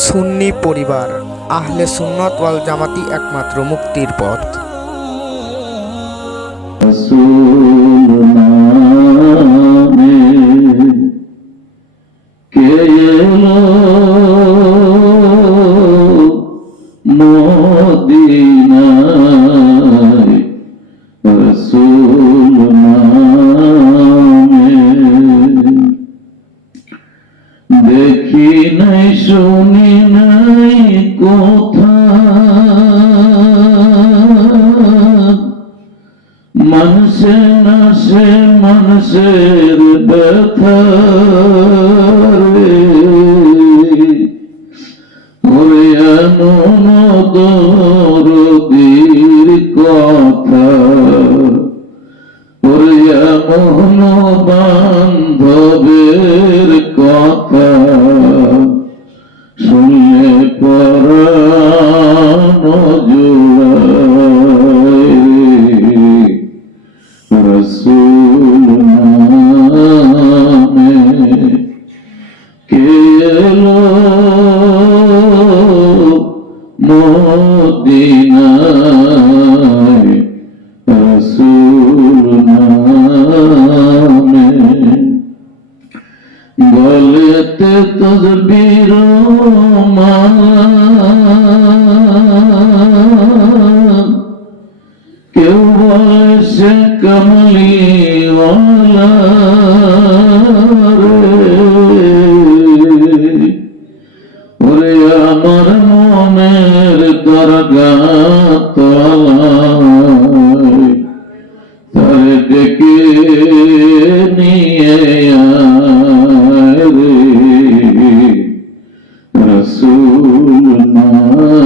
সুন্নি পরিবার আহলে সুন্নাত ওয়াল জামাতি একমাত্র মুক্তির পথ। রাসূল নামে কে এলো মদিনায়, রাসূল নামে দেখি নাই শুনি নাই কথা, মানুষে নাশে মানুষের ব্যথা রে, ওরে এমন দরদির কথা, ওরে এমন বান্ধবের কথা, শুনলে পরাণ জুড়ায়। রাসূল নামে কে এলো মদিনায়, রাসূল নামে গলেতে তসবির মালা, কেউ বলে সে কামলিওয়ালা রে, ওরে আমার মনের দরগাহ তলায় তারে ডেকে নিয়ে আয় রে, রাসূল নামে